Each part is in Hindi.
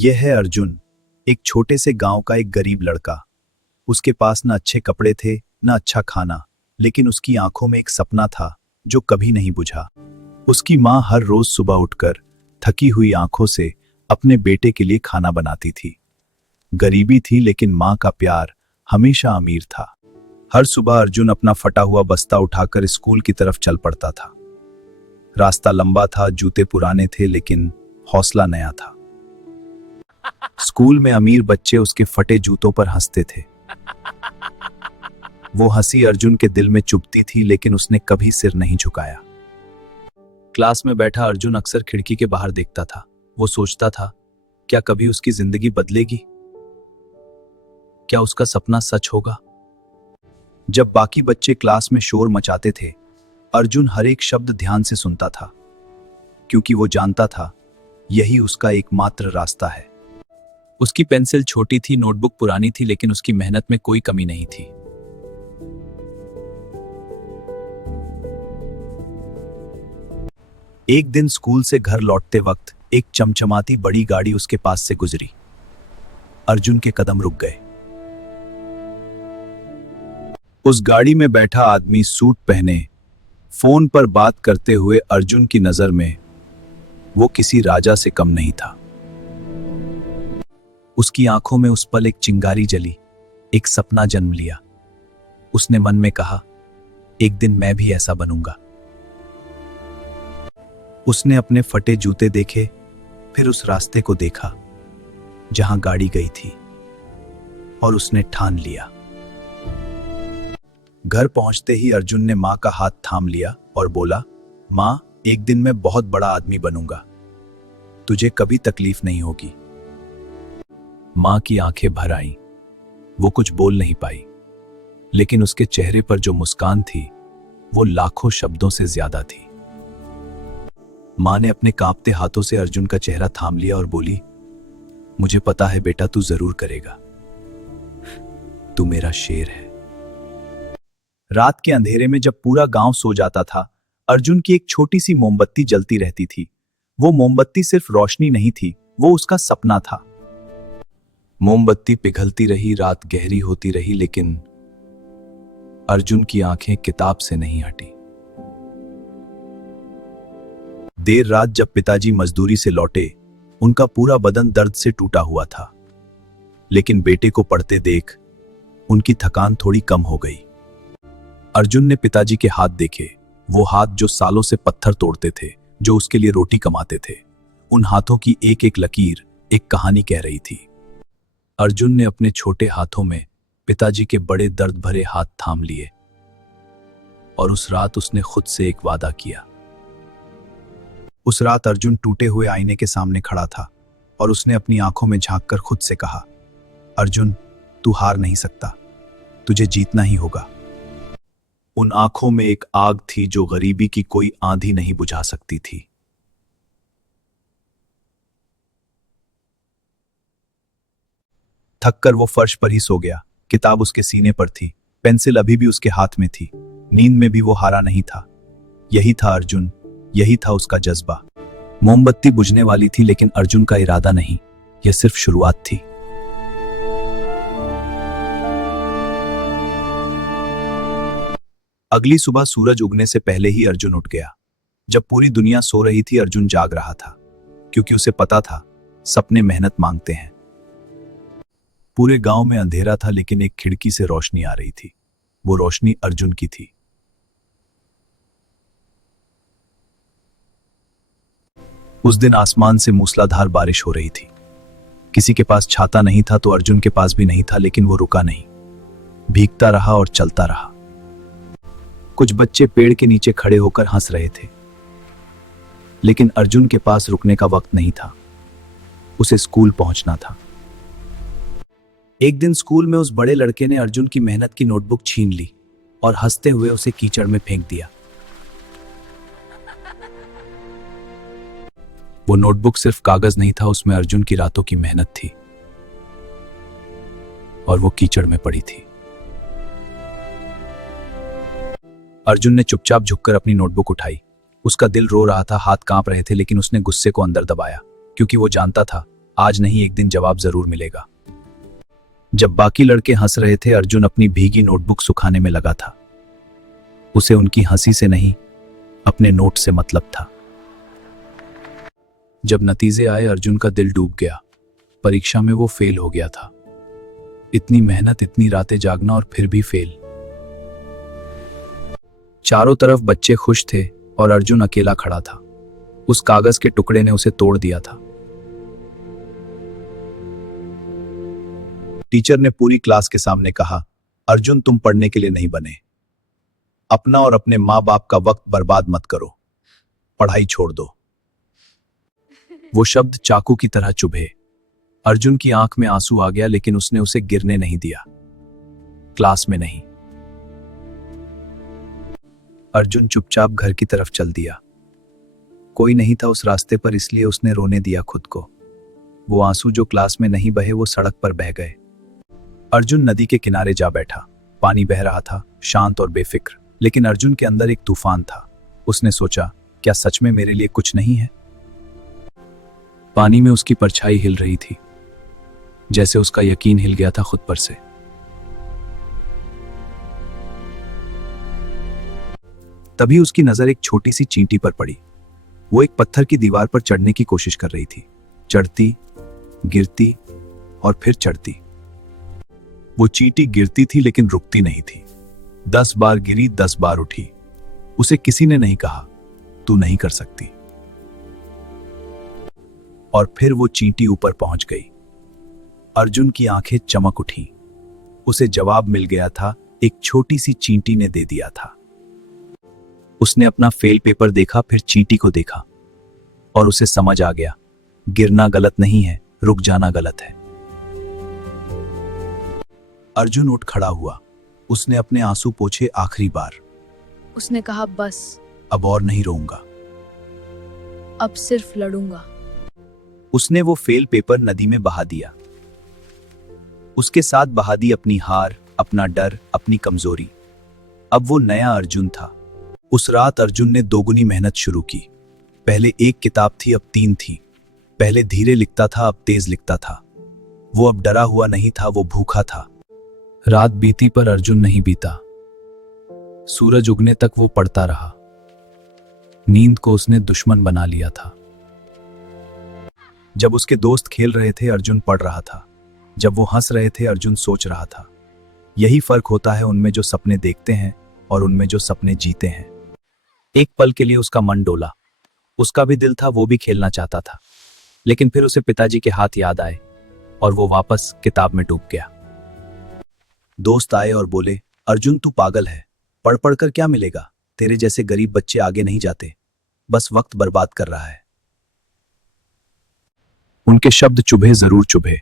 यह है अर्जुन, एक छोटे से गांव का एक गरीब लड़का। उसके पास न अच्छे कपड़े थे न अच्छा खाना, लेकिन उसकी आंखों में एक सपना था जो कभी नहीं बुझा। उसकी माँ हर रोज सुबह उठकर थकी हुई आंखों से अपने बेटे के लिए खाना बनाती थी। गरीबी थी लेकिन माँ का प्यार हमेशा अमीर था। हर सुबह अर्जुन अपना फटा हुआ बस्ता उठाकर स्कूल की तरफ चल पड़ता था। रास्ता लंबा था, जूते पुराने थे, लेकिन हौसला नया था। स्कूल में अमीर बच्चे उसके फटे जूतों पर हंसते थे। वो हंसी अर्जुन के दिल में चुभती थी, लेकिन उसने कभी सिर नहीं झुकाया। क्लास में बैठा अर्जुन अक्सर खिड़की के बाहर देखता था। वो सोचता था, क्या कभी उसकी जिंदगी बदलेगी? क्या उसका सपना सच होगा? जब बाकी बच्चे क्लास में शोर मचाते थे, अर्जुन हर एक शब्द ध्यान से सुनता था, क्योंकि वो जानता था यही उसका एकमात्र रास्ता है। उसकी पेंसिल छोटी थी, नोटबुक पुरानी थी, लेकिन उसकी मेहनत में कोई कमी नहीं थी। एक दिन स्कूल से घर लौटते वक्त एक चमचमाती बड़ी गाड़ी उसके पास से गुजरी। अर्जुन के कदम रुक गए। उस गाड़ी में बैठा आदमी सूट पहने फोन पर बात करते हुए अर्जुन की नजर में वो किसी राजा से कम नहीं था। उसकी आंखों में उस पल एक चिंगारी जली, एक सपना जन्म लिया। उसने मन में कहा, एक दिन मैं भी ऐसा बनूंगा। उसने अपने फटे जूते देखे, फिर उस रास्ते को देखा जहां गाड़ी गई थी, और उसने ठान लिया। घर पहुंचते ही अर्जुन ने मां का हाथ थाम लिया और बोला, मां, एक दिन मैं बहुत बड़ा आदमी बनूंगा, तुझे कभी तकलीफ नहीं होगी। मां की आंखें भर आईं। वो कुछ बोल नहीं पाई, लेकिन उसके चेहरे पर जो मुस्कान थी वो लाखों शब्दों से ज्यादा थी। मां ने अपने कांपते हाथों से अर्जुन का चेहरा थाम लिया और बोली, मुझे पता है बेटा, तू जरूर करेगा, तू मेरा शेर है। रात के अंधेरे में जब पूरा गांव सो जाता था, अर्जुन की एक छोटी सी मोमबत्ती जलती रहती थी। वो मोमबत्ती सिर्फ रोशनी नहीं थी, वो उसका सपना था। मोमबत्ती पिघलती रही, रात गहरी होती रही, लेकिन अर्जुन की आंखें किताब से नहीं हटी। देर रात जब पिताजी मजदूरी से लौटे, उनका पूरा बदन दर्द से टूटा हुआ था, लेकिन बेटे को पढ़ते देख उनकी थकान थोड़ी कम हो गई। अर्जुन ने पिताजी के हाथ देखे, वो हाथ जो सालों से पत्थर तोड़ते थे, जो उसके लिए रोटी कमाते थे। उन हाथों की एक एक लकीर एक कहानी कह रही थी। अर्जुन ने अपने छोटे हाथों में पिताजी के बड़े दर्द भरे हाथ थाम लिए, और उस रात उसने खुद से एक वादा किया। उस रात अर्जुन टूटे हुए आईने के सामने खड़ा था, और उसने अपनी आंखों में झांककर खुद से कहा, अर्जुन, तू हार नहीं सकता, तुझे जीतना ही होगा। उन आंखों में एक आग थी जो गरीबी की कोई आंधी नहीं बुझा सकती थी। थककर वो फर्श पर ही सो गया। किताब उसके सीने पर थी, पेंसिल अभी भी उसके हाथ में थी। नींद में भी वो हारा नहीं था। यही था अर्जुन, यही था उसका जज्बा। मोमबत्ती बुझने वाली थी, लेकिन अर्जुन का इरादा नहीं, यह सिर्फ शुरुआत थी। अगली सुबह सूरज उगने से पहले ही अर्जुन उठ गया। जब पूरी दुनिया सो रही थी, अर्जुन जाग रहा था, क्योंकि उसे पता था सपने मेहनत मांगते हैं। पूरे गांव में अंधेरा था, लेकिन एक खिड़की से रोशनी आ रही थी। वो रोशनी अर्जुन की थी। उस दिन आसमान से मूसलाधार बारिश हो रही थी। किसी के पास छाता नहीं था तो अर्जुन के पास भी नहीं था, लेकिन वो रुका नहीं, भीगता रहा और चलता रहा। कुछ बच्चे पेड़ के नीचे खड़े होकर हंस रहे थे, लेकिन अर्जुन के पास रुकने का वक्त नहीं था। उसे स्कूल पहुंचना था। एक दिन स्कूल में उस बड़े लड़के ने अर्जुन की मेहनत की नोटबुक छीन ली और हंसते हुए उसे कीचड़ में फेंक दिया। वो नोटबुक सिर्फ कागज नहीं था, उसमें अर्जुन की रातों की मेहनत थी, और वो कीचड़ में पड़ी थी। अर्जुन ने चुपचाप झुककर अपनी नोटबुक उठाई। उसका दिल रो रहा था, हाथ कांप रहे थे, लेकिन उसने गुस्से को अंदर दबाया, क्योंकि वो जानता था आज नहीं एक दिन जवाब जरूर मिलेगा। जब बाकी लड़के हंस रहे थे, अर्जुन अपनी भीगी नोटबुक सुखाने में लगा था। उसे उनकी हंसी से नहीं, अपने नोट से मतलब था। जब नतीजे आए, अर्जुन का दिल डूब गया। परीक्षा में वो फेल हो गया था। इतनी मेहनत, इतनी रातें जागना और फिर भी फेल। चारों तरफ बच्चे खुश थे और अर्जुन अकेला खड़ा था। उस कागज के टुकड़े ने उसे तोड़ दिया था। टीचर ने पूरी क्लास के सामने कहा, अर्जुन तुम पढ़ने के लिए नहीं बने। अपना और अपने माँ बाप का वक्त बर्बाद मत करो, पढ़ाई छोड़ दो। वो शब्द चाकू की तरह चुभे। अर्जुन की आंख में आंसू आ गया, लेकिन उसने उसे गिरने नहीं दिया। क्लास में नहीं। अर्जुन चुपचाप घर की तरफ चल दिया। कोई नहीं था उस रास्ते पर, इसलिए उसने रोने दिया खुद को। वो आंसू जो क्लास में नहीं बहे, वो सड़क पर बह गए। अर्जुन नदी के किनारे जा बैठा। पानी बह रहा था, शांत और बेफिक्र, लेकिन अर्जुन के अंदर एक तूफान था। उसने सोचा, क्या सच में मेरे लिए कुछ नहीं है? पानी में उसकी परछाई हिल रही थी, जैसे उसका यकीन हिल गया था खुद पर से। तभी उसकी नजर एक छोटी सी चींटी पर पड़ी। वो एक पत्थर की दीवार पर चढ़ने की कोशिश कर रही थी। चढ़ती, गिरती और फिर चढ़ती। वो चींटी गिरती थी लेकिन रुकती नहीं थी। 10 बार गिरी, 10 बार उठी। उसे किसी ने नहीं कहा, तू नहीं कर सकती। और फिर वो चींटी ऊपर पहुंच गई। अर्जुन की आंखें चमक उठी। उसे जवाब मिल गया था, एक छोटी सी चींटी ने दे दिया था। उसने अपना फेल पेपर देखा, फिर चींटी को देखा और उसे समझ आ गया, गिरना गलत नहीं है, रुक जाना गलत है। अर्जुन उठ खड़ा हुआ। उसने अपने आंसू पोंछे आखिरी बार। उसने कहा, बस अब और नहीं रोऊंगा, अब सिर्फ लड़ूंगा। उसने वो फेल पेपर नदी में बहा दिया। उसके साथ बहा दी अपनी हार, अपना डर, अपनी कमजोरी। अब वो नया अर्जुन था। उस रात अर्जुन ने दोगुनी मेहनत शुरू की। पहले 1 किताब थी, अब 3 थी। पहले धीरे लिखता था, अब तेज लिखता था। वो अब डरा हुआ नहीं था, वो भूखा था। रात बीती पर अर्जुन नहीं बीता। सूरज उगने तक वो पढ़ता रहा। नींद को उसने दुश्मन बना लिया था। जब उसके दोस्त खेल रहे थे, अर्जुन पढ़ रहा था। जब वो हंस रहे थे, अर्जुन सोच रहा था। यही फर्क होता है उनमें जो सपने देखते हैं और उनमें जो सपने जीते हैं। एक पल के लिए उसका मन डोला। उसका भी दिल था, वो भी खेलना चाहता था। लेकिन फिर उसे पिताजी के हाथ याद आए और वो वापस किताब में डूब गया। दोस्त आए और बोले, अर्जुन तू पागल है, पढ़ पढ़ कर क्या मिलेगा? तेरे जैसे गरीब बच्चे आगे नहीं जाते, बस वक्त बर्बाद कर रहा है। उनके शब्द चुभे, जरूर चुभे,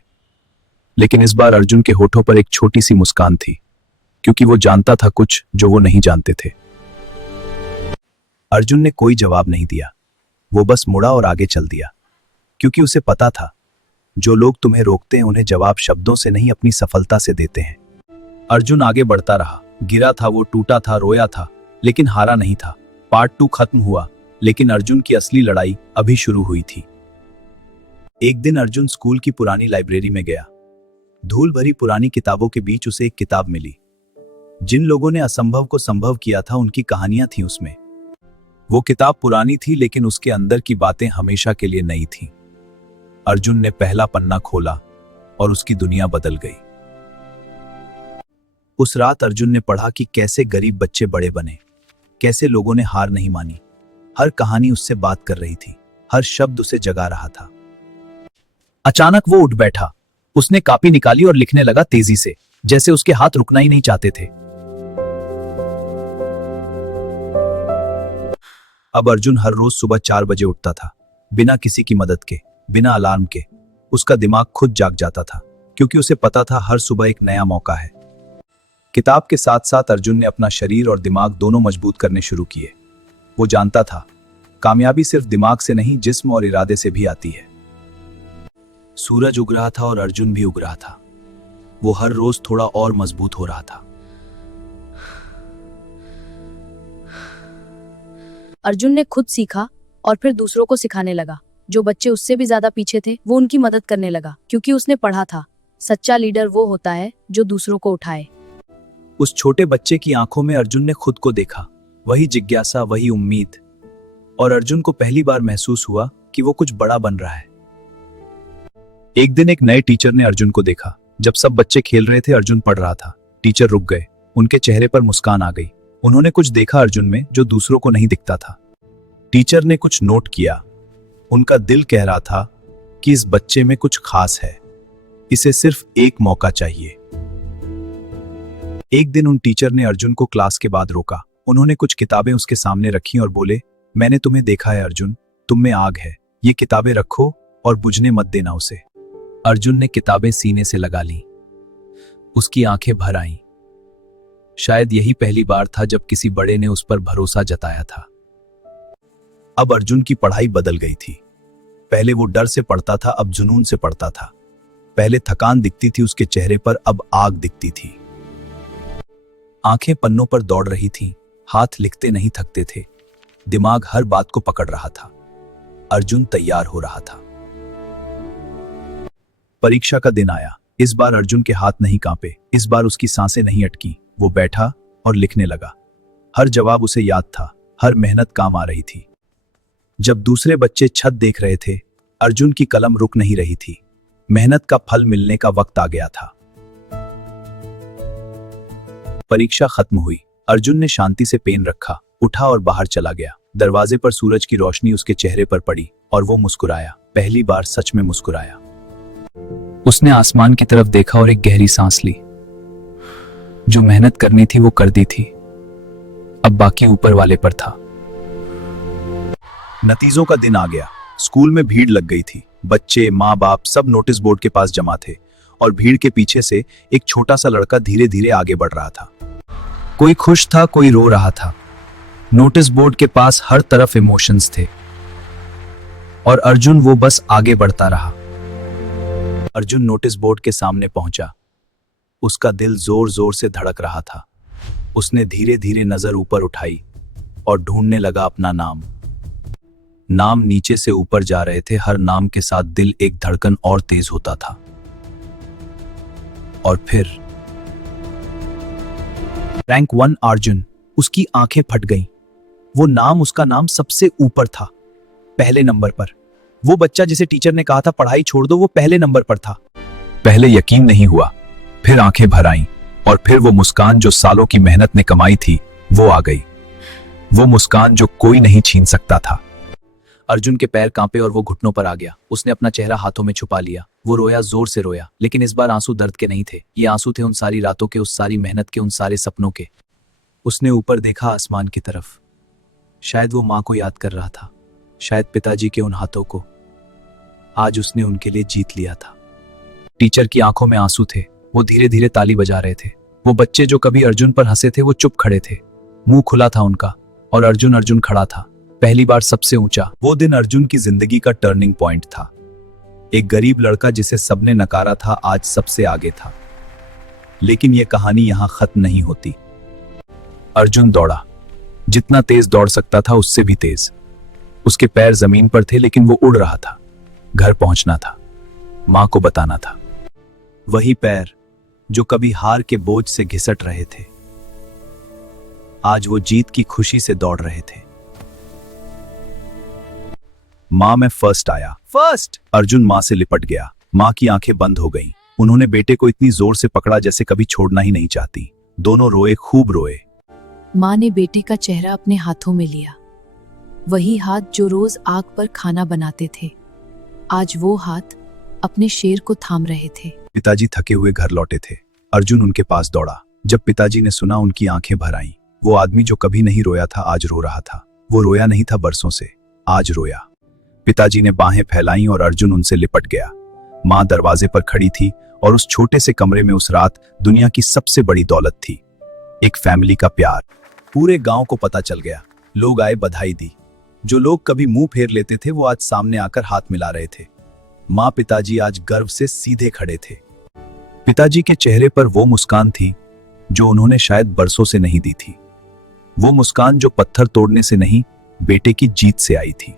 लेकिन इस बार अर्जुन के होठों पर एक छोटी सी मुस्कान थी, क्योंकि वो जानता था कुछ जो वो नहीं जानते थे। अर्जुन ने कोई जवाब नहीं दिया। वो बस मुड़ा और आगे चल दिया, क्योंकि उसे पता था, जो लोग तुम्हें रोकते हैं उन्हें जवाब शब्दों से नहीं, अपनी सफलता से देते हैं। अर्जुन आगे बढ़ता रहा। गिरा था, वो टूटा था, रोया था, लेकिन हारा नहीं था। पार्ट 2 खत्म हुआ, लेकिन अर्जुन की असली लड़ाई अभी शुरू हुई थी। एक दिन अर्जुन स्कूल की पुरानी लाइब्रेरी में गया। धूल भरी पुरानी किताबों के बीच उसे एक किताब मिली। जिन लोगों ने असंभव को संभव किया था, उनकी कहानियां थी उसमें। वो किताब पुरानी थी, लेकिन उसके अंदर की बातें हमेशा के लिए नई थी। अर्जुन ने पहला पन्ना खोला और उसकी दुनिया बदल गई। उस रात अर्जुन ने पढ़ा कि कैसे गरीब बच्चे बड़े बने, कैसे लोगों ने हार नहीं मानी। हर कहानी उससे बात कर रही थी, हर शब्द उसे जगा रहा था। अचानक वो उठ बैठा। उसने कॉपी निकाली और लिखने लगा तेजी से, जैसे उसके हाथ रुकना ही नहीं चाहते थे। अब अर्जुन हर रोज सुबह 4 बजे उठता था, बिना किसी की मदद के, बिना अलार्म के। उसका दिमाग खुद जाग जाता था, क्योंकि उसे पता था हर सुबह एक नया मौका है। किताब के साथ साथ अर्जुन ने अपना शरीर और दिमाग दोनों मजबूत करने शुरू किए। वो जानता था, कामयाबी सिर्फ दिमाग से नहीं, जिस्म और इरादे से भी आती है। सूरज उग रहा था और अर्जुन भी उग रहा था। वो हर रोज थोड़ा और मजबूत हो रहा था। अर्जुन ने खुद सीखा और फिर दूसरों को सिखाने लगा। जो बच्चे उससे भी ज्यादा पीछे थे वो उनकी मदद करने लगा, क्योंकि उसने पढ़ा था सच्चा लीडर वो होता है जो दूसरों को उठाए। उस छोटे बच्चे की आंखों में अर्जुन ने खुद को देखा, वही जिज्ञासा, वही उम्मीद। और अर्जुन को पहली बार महसूस हुआ कि वो कुछ बड़ा बन रहा है। एक दिन एक नए टीचर ने अर्जुन को देखा। जब सब बच्चे खेल रहे थे, अर्जुन पढ़ रहा था। टीचर रुक गए, उनके चेहरे पर मुस्कान आ गई। उन्होंने कुछ देखा अर्जुन में जो दूसरों को नहीं दिखता था। टीचर ने कुछ नोट किया। उनका दिल कह रहा था कि इस बच्चे में कुछ खास है, इसे सिर्फ एक मौका चाहिए। एक दिन उन टीचर ने अर्जुन को क्लास के बाद रोका। उन्होंने कुछ किताबें उसके सामने रखी और बोले, मैंने तुम्हें देखा है अर्जुन, तुम में आग है, ये किताबें रखो और बुझने मत देना उसे। अर्जुन ने किताबें सीने से लगा ली। उसकी आंखें भर आईं। शायद यही पहली बार था जब किसी बड़े ने उस पर भरोसा जताया था। अब अर्जुन की पढ़ाई बदल गई थी। पहले वो डर से पढ़ता था, अब जुनून से पढ़ता था। पहले थकान दिखती थी उसके चेहरे पर, अब आग दिखती थी। आंखें पन्नों पर दौड़ रही थीं, हाथ लिखते नहीं थकते थे, दिमाग हर बात को पकड़ रहा था। अर्जुन तैयार हो रहा था। परीक्षा का दिन आया। इस बार अर्जुन के हाथ नहीं कांपे, इस बार उसकी सांसें नहीं अटकी। वो बैठा और लिखने लगा। हर जवाब उसे याद था, हर मेहनत काम आ रही थी। जब दूसरे बच्चे छत देख रहे थे, अर्जुन की कलम रुक नहीं रही थी। मेहनत का फल मिलने का वक्त आ गया था। परीक्षा खत्म हुई। अर्जुन ने शांति से पेन रखा, उठा और बाहर चला गया। दरवाजे पर सूरज की रोशनी उसके चेहरे पर पड़ी और वो मुस्कुराया। पहली बार सच में मुस्कुराया। उसने आसमान की तरफ देखा और एक गहरी सांस ली। जो मेहनत करनी थी वो कर दी थी, अब बाकी ऊपर वाले पर था। नतीजों का दिन आ गया। स्कूल में भीड़ लग गई थी। बच्चे, माँ बाप सब नोटिस बोर्ड के पास जमा थे और भीड़ के पीछे से एक छोटा सा लड़का धीरे धीरे आगे बढ़ रहा था। कोई खुश था, कोई रो रहा था। नोटिस बोर्ड के पास हर तरफ इमोशंस थे और अर्जुन वो बस आगे बढ़ता रहा। अर्जुन नोटिस बोर्ड के सामने पहुंचा। उसका दिल जोर जोर से धड़क रहा था। उसने धीरे धीरे नजर ऊपर उठाई और ढूंढने लगा अपना नाम। नाम नीचे से ऊपर जा रहे थे। हर नाम के साथ दिल एक धड़कन और तेज होता था। और फिर रैंक 1 अर्जुन। उसकी आंखें फट गईं। वो नाम, उसका नाम सबसे ऊपर था, पहले नंबर पर। वो बच्चा जिसे टीचर ने कहा था पढ़ाई छोड़ दो, वो पहले नंबर पर था। पहले यकीन नहीं हुआ, फिर आंखें भर आईं और फिर वो मुस्कान जो सालों की मेहनत ने कमाई थी वो आ गई। वो मुस्कान जो कोई नहीं छीन सकता था। अर्जुन के पैर कांपे और वो घुटनों पर आ गया। उसने अपना चेहरा हाथों में छुपा लिया। वो रोया, जोर से रोया, लेकिन इस बार आंसू दर्द के नहीं थे। ये आंसू थे उन सारी रातों के, उस सारी मेहनत के, उन सारे सपनों के। उसने ऊपर देखा, आसमान की तरफ। शायद वो मां को याद कर रहा था, शायद पिताजी के उन हाथों को। आज उसने उनके लिए जीत लिया था। टीचर की आंखों में आंसू थे। वो धीरे धीरे ताली बजा रहे थे। वो बच्चे जो कभी अर्जुन पर हंसे थे वो चुप खड़े थे। मुंह खुला था उनका और अर्जुन अर्जुन खड़ा था, पहली बार सबसे ऊंचा। वो दिन अर्जुन की जिंदगी का टर्निंग पॉइंट था। एक गरीब लड़का जिसे सबने नकारा था आज सबसे आगे था। लेकिन यह कहानी यहां खत्म नहीं होती। अर्जुन दौड़ा, जितना तेज दौड़ सकता था उससे भी तेज। उसके पैर जमीन पर थे लेकिन वो उड़ रहा था। घर पहुंचना था, मां को बताना था। वही पैर जो कभी हार के बोझ से घिसट रहे थे, आज वो जीत की खुशी से दौड़ रहे थे। मां, मैं फर्स्ट आया, फर्स्ट। अर्जुन मां से लिपट गया। मां की आंखें बंद हो गईं। उन्होंने बेटे को इतनी जोर से पकड़ा जैसे कभी छोड़ना ही नहीं चाहती। दोनों रोए, खूब रोए। माँ ने बेटे का चेहरा अपने हाथों में लिया। वही हाथ जो रोज आग पर खाना बनाते थे, आज वो हाथ अपने शेर को थाम रहे थे। पिताजी थके हुए घर लौटे थे। अर्जुन उनके पास दौड़ा। जब पिताजी ने सुना, उनकी आंखें भर आईं। वो आदमी जो कभी नहीं रोया था आज रो रहा था। वो रोया नहीं था बरसों से, आज रोया। पिताजी ने बाहें फैलाई और अर्जुन उनसे लिपट गया। मां दरवाजे पर खड़ी थी और उस छोटे से कमरे में उस रात दुनिया की सबसे बड़ी दौलत थी, एक फैमिली का प्यार। पूरे गांव को पता चल गया। लोग आए, बधाई दी। जो लोग कभी मुंह फेर लेते थे वो आज सामने आकर हाथ मिला रहे थे। मां, पिताजी आज गर्व से सीधे खड़े थे। पिताजी के चेहरे पर वो मुस्कान थी जो उन्होंने शायद बरसों से नहीं दी थी। वो मुस्कान जो पत्थर तोड़ने से नहीं, बेटे की जीत से आई थी।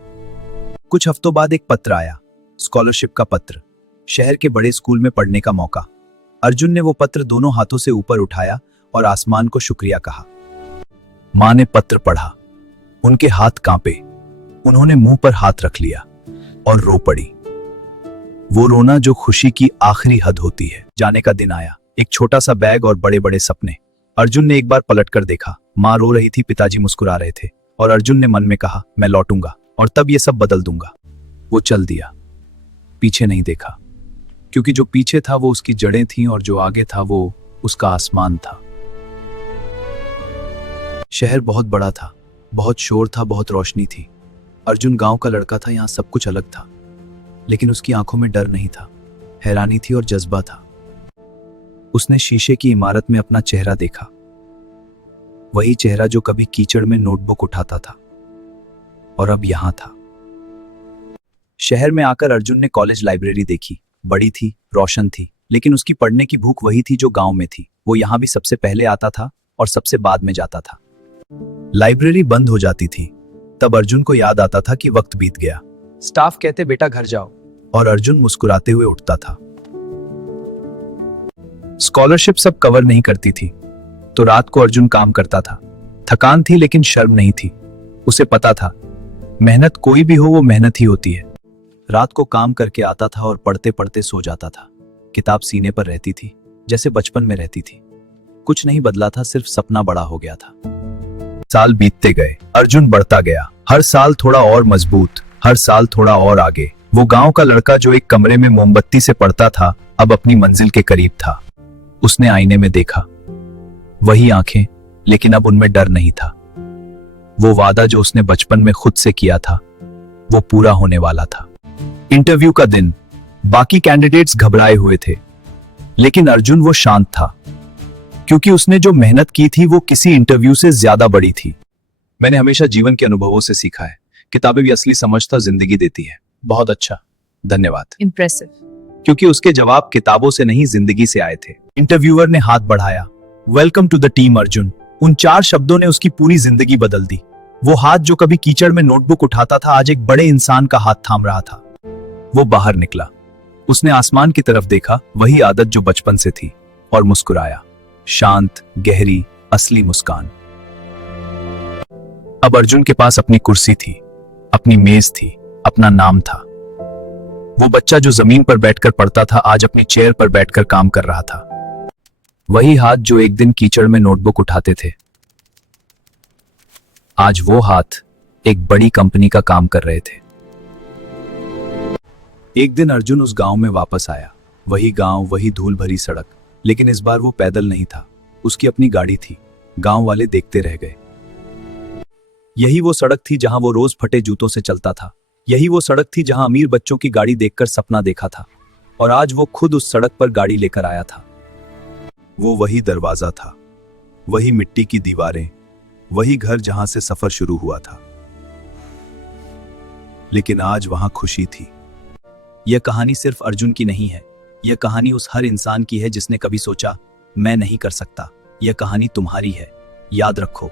कुछ हफ्तों बाद एक पत्र आया, स्कॉलरशिप का पत्र, शहर के बड़े स्कूल में पढ़ने का मौका। अर्जुन ने वो पत्र दोनों हाथों से ऊपर उठाया और आसमान को शुक्रिया कहा। मां ने पत्र पढ़ा, उनके हाथ कांपे, उन्होंने मुंह पर हाथ रख लिया और रो पड़ी। वो रोना जो खुशी की आखिरी हद होती है। जाने का दिन आया, एक छोटा सा बैग और बड़े बड़े सपने। अर्जुन ने एक बार पलटकर देखा, मां रो रही थी, पिताजी मुस्कुरा रहे थे, और अर्जुन ने मन में कहा, मैं लौटूंगा और तब ये सब बदल दूंगा। वो चल दिया, पीछे नहीं देखा, क्योंकि जो पीछे था वो उसकी जड़ें थीं और जो आगे था वो उसका आसमान था। शहर बहुत बड़ा था, बहुत शोर था, बहुत रोशनी थी। अर्जुन गांव का लड़का था, यहां सब कुछ अलग था, लेकिन उसकी आंखों में डर नहीं था, हैरानी थी और जज्बा था। उसने शीशे की इमारत में अपना चेहरा देखा, वही चेहरा जो कभी कीचड़ में नोटबुक उठाता था और अब यहां था। शहर में आकर अर्जुन ने कॉलेज लाइब्रेरी देखी, बड़ी थी, रोशन थी, लेकिन उसकी पढ़ने की भूख वही थी जो गांव में थी। वो यहां भी सबसे पहले आता था और सबसे बाद में जाता था। लाइब्रेरी बंद हो जाती थी, तब अर्जुन को याद आता था कि वक्त बीत गया। स्टाफ कहते बेटा घर जाओ, और अर्जुन मुस्कुराते हुए उठता था। स्कॉलरशिप सब कवर नहीं करती थी, तो रात को अर्जुन काम करता था। थकान थी लेकिन शर्म नहीं थी। उसे पता था, मेहनत कोई भी हो वो मेहनत ही होती है। रात को काम करके आता था और पढ़ते पढ़ते सो जाता था। किताब सीने पर रहती थी, जैसे बचपन में रहती थी। कुछ नहीं बदला था, सिर्फ सपना बड़ा हो गया था। साल बीतते गए, अर्जुन बढ़ता गया, हर साल थोड़ा और मजबूत, हर साल थोड़ा और आगे। वो गांव का लड़का जो एक कमरे में मोमबत्ती से पढ़ता था, अब अपनी मंजिल के करीब था। उसने आईने में देखा, वही आंखें, लेकिन अब उनमें डर नहीं था। वो वादा जो उसने बचपन में खुद से किया था, वो पूरा होने वाला था। इंटरव्यू का दिन, बाकी कैंडिडेट्स घबराए हुए थे, लेकिन अर्जुन वो शांत था, क्योंकि उसने जो मेहनत की थी वो किसी इंटरव्यू से ज्यादा बड़ी थी। मैंने हमेशा जीवन के अनुभवों से सीखा है, किताबें भी असली समझ तो जिंदगी देती है। बहुत अच्छा, धन्यवाद। इम्प्रेसिव। क्योंकि उसके जवाब किताबों से नहीं, जिंदगी से आए थे। इंटरव्यूअर ने हाथ बढ़ाया, welcome to the team Arjun. उन 4 शब्दों ने उसकी पूरी जिंदगी बदल दी। वो हाथ जो कभी कीचड़ में नोटबुक उठाता था, आज एक बड़े इंसान का हाथ थाम रहा था। वो बाहर निकला, उसने आसमान की तरफ देखा, वही आदत जो बचपन से थी, और मुस्कुराया, शांत, गहरी, असली मुस्कान। अब अर्जुन के पास अपनी कुर्सी थी, अपनी मेज थी, अपना नाम था। वो बच्चा जो जमीन पर बैठकर पढ़ता था, आज अपनी चेयर पर बैठकर काम कर रहा था। वही हाथ जो एक दिन कीचड़ में नोटबुक उठाते थे, आज वो हाथ एक बड़ी कंपनी का काम कर रहे थे। एक दिन अर्जुन उस गांव में वापस आया, वही गांव, वही धूल भरी सड़क, लेकिन इस बार वो पैदल नहीं था, उसकी अपनी गाड़ी थी। गांव वाले देखते रह गए। यही वो सड़क थी जहां वो रोज फटे जूतों से चलता था। यही वो सड़क थी जहां अमीर बच्चों की गाड़ी देखकर सपना देखा था, और आज वो खुद उस सड़क पर गाड़ी लेकर आया था। वो वही दरवाजा था, वही मिट्टी की दीवारें, वही घर जहां से सफर शुरू हुआ था। लेकिन आज वहां खुशी थी। यह कहानी सिर्फ अर्जुन की नहीं है, यह कहानी उस हर इंसान की है जिसने कभी सोचा, मैं नहीं कर सकता। यह कहानी तुम्हारी है। याद रखो,